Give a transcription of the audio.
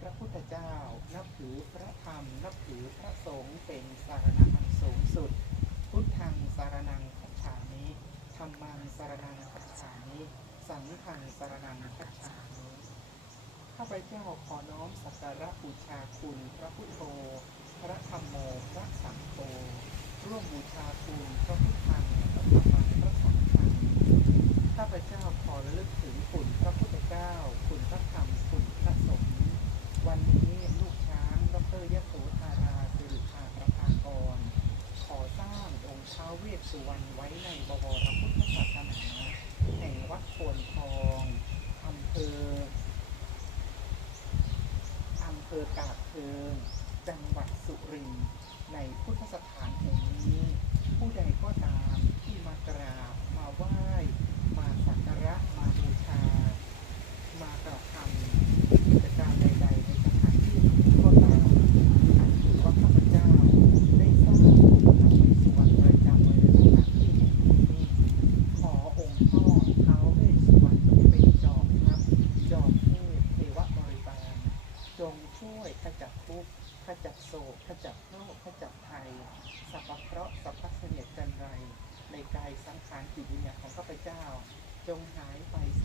พระพุทธเจ้า นับถือพระธรรม นับถือพระสงฆ์เป็นสารณะอันสูงสุด พุทธังสารนังคัจฉามิธรรมังสารนังคัจฉามิสังฆังสารนังคัจฉามิข้าพเจ้าขอน้อมสักการะบูชาคุณพระพุทโธ พระธรรมโม พระสังโฆ ร่วมบูชาคุณพระพุทธังพระธรรมังพระสังฆัง ข้าพเจ้าขอระลึกถึงคุณพระพุทธเจ้า คุณพระธรรม คุณพระสงฆ์ วันนี้ลูกช้างดรยโสธาราสิริภาประภากร ขอสร้างองค์ท้าวเว สุวรรณไว้ในบวรพุทธศาสนาแห่งวัดโพนทองอำเภออำเภอกาบเชิงจังหวัดสุรินทร์ในพุทธสถาน ผู้ใดก็ตามที่มากราบมาไหว้ มาสักการะมาบูชา มากระทำกิจการใด ๆ ในสถานที่นี้ก็ตามอันถือว่าข้าพเจ้าได้สร้างองค์พระวิสุวรรณประจำไว้ในสถานที่แห่งนี้ ขอองค์พ่อท้าวเวสสุวรรณเป็นจอมทัพจอมเทพเทวบริบาล จงช่วยขจัดทุกข์ขจัดโศกขจัดโรคขจัดภัยสัพพะเพราะสัพพะเสนียดจันไร ในกายสังขารจิตวิญญาณของข้าพเจ้า จงหายไปสิ